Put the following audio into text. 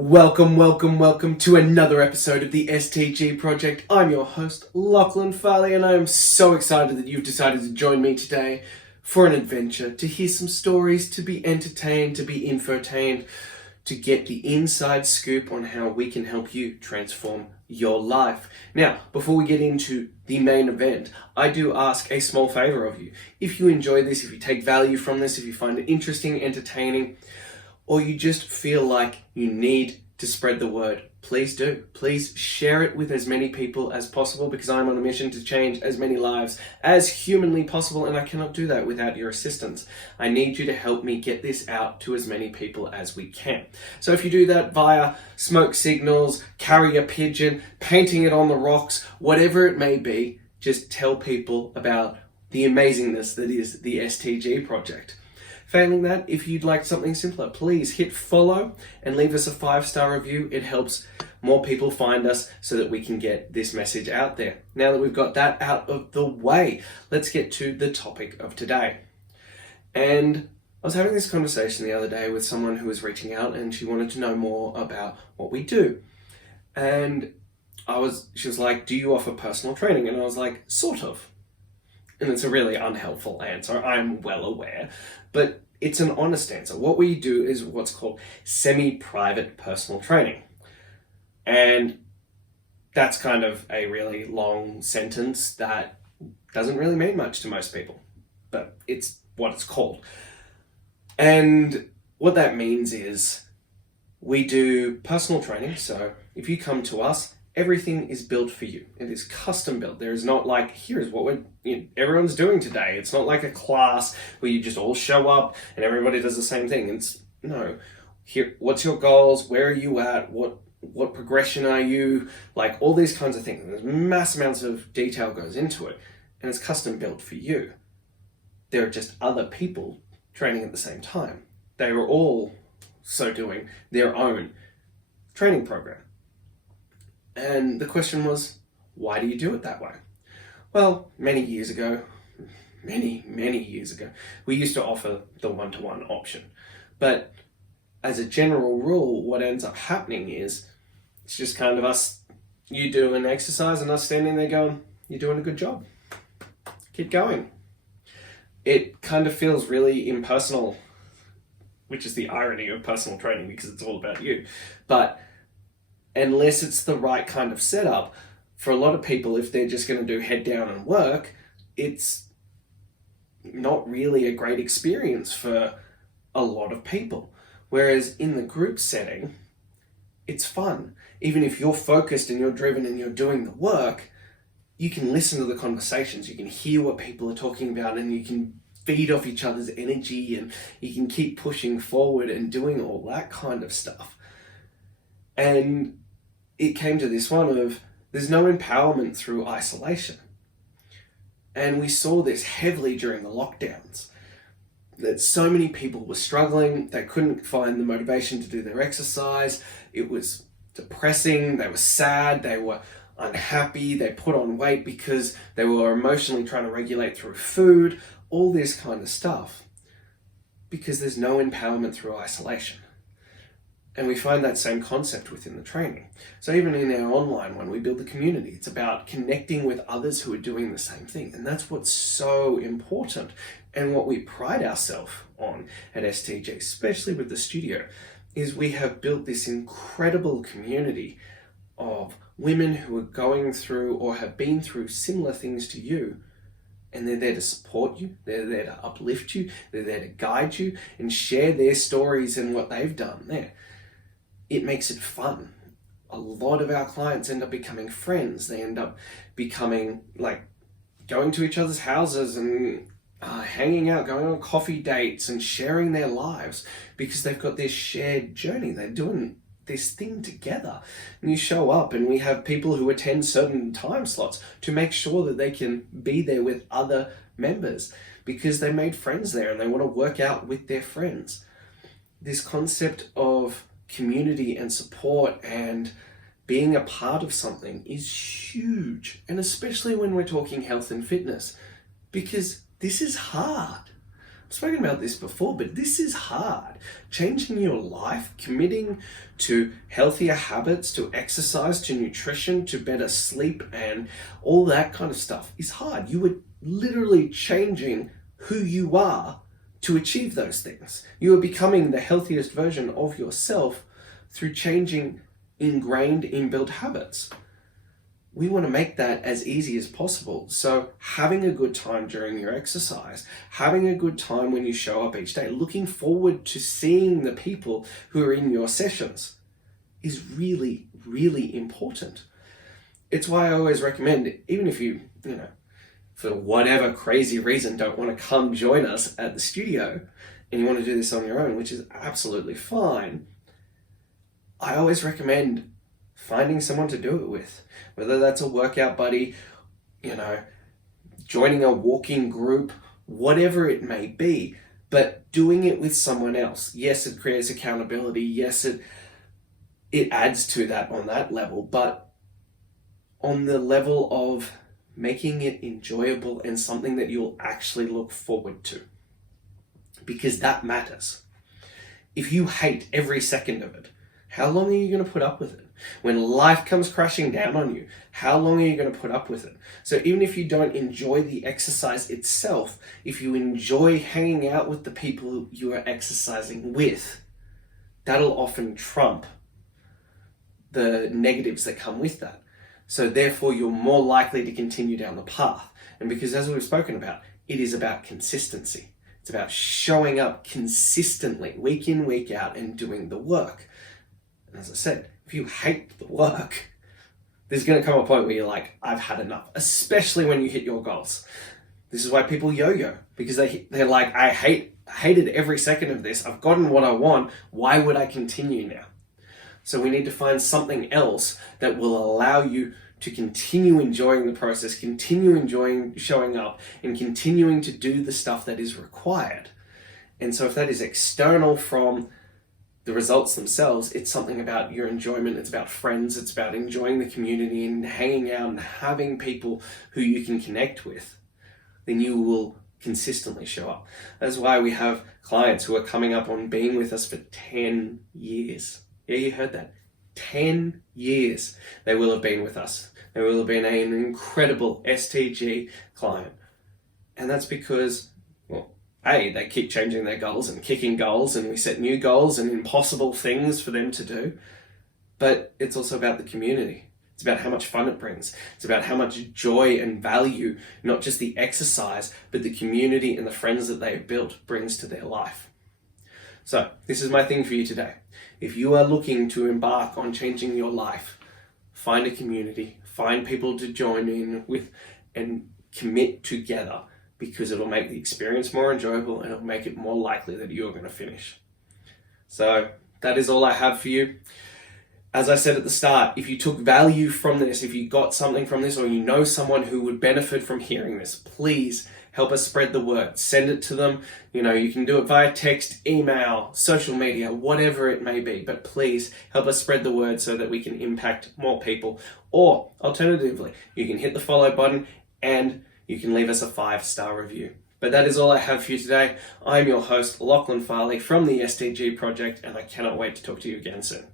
Welcome to another episode of the STG Project. I'm your host, Lachlan, and I am so excited that you've decided to join me today for an adventure, to hear some stories, to be entertained, to be infotained, to get the inside scoop on how we can help you transform your life. Now, before we get into the main event, I do ask a small favor of you. If you enjoy this, if you take value from this, if you find it interesting, entertaining, or you just feel like you need to spread the word, please do. Please share it with as many people as possible, because I'm on a mission to change as many lives as humanly possible, and I cannot do that without your assistance. I need you to help me get this out to as many people as we can. So if you do that via smoke signals, carrier pigeon, painting it on the rocks, whatever it may be, just tell people about the amazingness that is the STG Project. Failing that, if you'd like something simpler, please hit follow and leave us a 5-star review. It helps more people find us so that we can get this message out there. Now that we've got that out of the way, let's get to the topic of today. And I was having this conversation the other day with someone who was reaching out, and she wanted to know more about what we do. And she was like, do you offer personal training? And I was like, sort of. And it's a really unhelpful answer, I'm well aware, but it's an honest answer. What we do is what's called semi-private personal training. And that's kind of a really long sentence that doesn't really mean much to most people, but it's what it's called. And what that means is we do personal training. So if you come to us, everything is built for you. It is custom built. There is not like, here's what everyone's doing today. It's not like a class where you just all show up and everybody does the same thing. It's no, here, what's your goals? Where are you at? What progression are you? Like all these kinds of things. There's mass amounts of detail goes into it, and it's custom built for you. There are just other people training at the same time. They are all doing their own training program. And the question was, why do you do it that way? Well, many years ago, we used to offer the one-to-one option. But as a general rule, what ends up happening is it's just kind of us, you do an exercise and us standing there going, you're doing a good job. Keep going. It kind of feels really impersonal, which is the irony of personal training because it's all about you. But unless it's the right kind of setup, for a lot of people, if they're just going to do head down and work, it's not really a great experience for a lot of people. Whereas in the group setting, it's fun. Even if you're focused and you're driven and you're doing the work, you can listen to the conversations, you can hear what people are talking about, and you can feed off each other's energy, and you can keep pushing forward and doing all that kind of stuff. And it came to this one of, there's no empowerment through isolation. And we saw this heavily during the lockdowns, that so many people were struggling, they couldn't find the motivation to do their exercise, it was depressing, they were sad, they were unhappy, they put on weight because they were emotionally trying to regulate through food, all this kind of stuff, because there's no empowerment through isolation. And we find that same concept within the training. So even in our online one, we build the community. It's about connecting with others who are doing the same thing. And that's what's so important. And what we pride ourselves on at STG, especially with the studio, is we have built this incredible community of women who are going through or have been through similar things to you. And they're there to support you, they're there to uplift you, they're there to guide you and share their stories and what they've done there. It makes it fun. A lot of our clients end up becoming friends. They end up becoming like going to each other's houses and hanging out, going on coffee dates and sharing their lives because they've got this shared journey. They're doing this thing together. And you show up and we have people who attend certain time slots to make sure that they can be there with other members because they made friends there and they want to work out with their friends. This concept of community and support and being a part of something is huge, and especially when we're talking health and fitness, because this is hard. I've spoken about this before, but this is hard. Changing your life, committing to healthier habits, to exercise, to nutrition, to better sleep, and all that kind of stuff is hard. You are literally changing who you are to achieve those things. You are becoming the healthiest version of yourself through changing ingrained, inbuilt habits. We want to make that as easy as possible. So having a good time during your exercise, having a good time when you show up each day, looking forward to seeing the people who are in your sessions is really, really important. It's why I always recommend, even if you for whatever crazy reason don't want to come join us at the studio and you want to do this on your own, which is absolutely fine, I always recommend finding someone to do it with, whether that's a workout buddy, joining a walking group, whatever it may be, but doing it with someone else. Yes, it creates accountability. Yes, it adds to that on that level, but on the level of making it enjoyable and something that you'll actually look forward to, because that matters. If you hate every second of it, how long are you going to put up with it? When life comes crashing down on you, how long are you going to put up with it? So even if you don't enjoy the exercise itself, if you enjoy hanging out with the people you are exercising with, that'll often trump the negatives that come with that. So therefore, you're more likely to continue down the path. And because, as we've spoken about, it is about consistency. It's about showing up consistently, week in, week out, and doing the work. And as I said, if you hate the work, there's going to come a point where you're like, I've had enough, especially when you hit your goals. This is why people yo-yo, because they're like, I hated every second of this. I've gotten what I want. Why would I continue now? So we need to find something else that will allow you to continue enjoying the process, continue enjoying showing up, and continuing to do the stuff that is required. And so if that is external from the results themselves, it's something about your enjoyment, it's about friends, it's about enjoying the community and hanging out and having people who you can connect with, then you will consistently show up. That's why we have clients who are coming up on being with us for 10 years. Yeah, you heard that. 10 years they will have been with us. They will have been an incredible STG client. And that's because, they keep changing their goals and kicking goals, and we set new goals and impossible things for them to do. But it's also about the community. It's about how much fun it brings. It's about how much joy and value, not just the exercise, but the community and the friends that they have built brings to their life. So this is my thing for you today. If you are looking to embark on changing your life, find a community, find people to join in with, and commit together, because it'll make the experience more enjoyable and it'll make it more likely that you're going to finish. So that is all I have for you. As I said at the start, if you took value from this, if you got something from this, or you know someone who would benefit from hearing this, please help us spread the word. Send it to them. You can do it via text, email, social media, whatever it may be. But please help us spread the word so that we can impact more people. Or alternatively, you can hit the follow button and you can leave us a 5-star review. But that is all I have for you today. I'm your host, Lachlan from the STG Project, and I cannot wait to talk to you again soon.